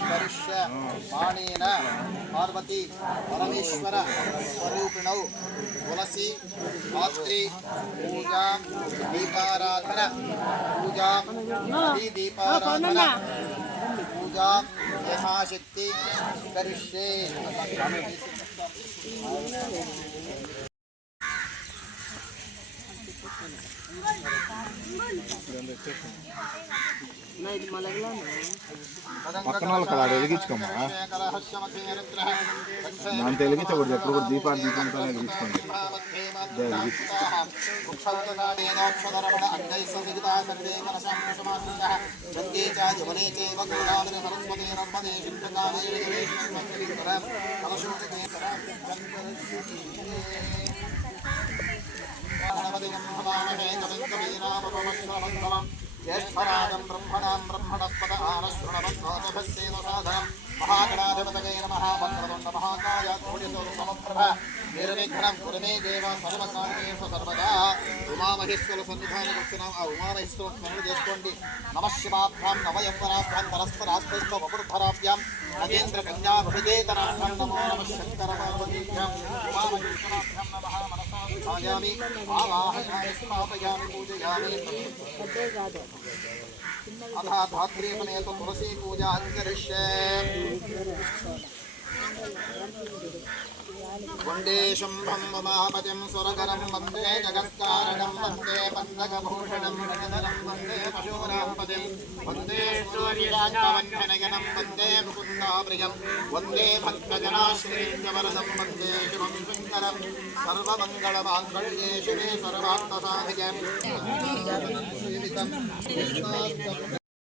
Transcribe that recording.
ಕರಿಷ್ಯ ಪಾಣೇನ ಪಾರ್ವತಿ ಪರಮೇಶ್ವರ ಸ್ವರೂಪಿಣೌ ತುಳಸಿ ಮಾತ್ರಿ ಪೂಜಾ ದೀಪಾರಾಧನ ಪೂಜಾ ದೀಪಾರಾಧನ ಪೂಜಾ ಯಥಾಶಕ್ತಿ ಕರಿಷ್ಯೆ Thank you. పక్కన వాళ్ళకి అలా వెలిగించుకోమ్మా దాంతో వెలిగించి ఎప్పుడు కూడా దీపాన్ని దీపంతో వెలిగించుకోండి. జ్యేష్ఠరాజం బ్రహ్మణాం బ్రహ్మణస్పద ఆనశృణవన్నోతభస్సేవసాధనం మహాగణాధిపతగే నమః వక్రతుండ మహాకాయ కోటిసౌరసమప్రభ నిర్విఘ్నం కురు దేవ సర్వకార్యేషు సర్వదా ఉమామహేశ్వర సన్నిధానం వచ్చినాం ఆ ఉమామహేశ్వర స్మరణ చేసుకోండి నమ నవయవ్వనాభ్యాం వపుర్ధరాభ్యాం నగేంద్ర కన్యా నమో నమ శంకర పార్వతీభ్యాం ఉమామహేశ్వరాభ్యాం నమ ఆయామి ఆవాహనాన్ని స్థాపయామి పూజయామి అథ ధాత్రే సమేత తులసీ పూజ అంకరిష్యే वन्दे शुम्भं ममापतिं सुरकरं वन्दे जगत्कारणं वन्दे पन्नगभूषणं रजधरं वन्दे पशूनां वन्दे सूर्यराजवञ्जनगणं वन्दे मुकुन्दाप्रियं वन्दे भक्तजनाश्रीत्यवरदं वन्दे शिवं शङ्करं सर्वमङ्गलमाङ्गल्ये शिवे सर्वार्थसाधिकम्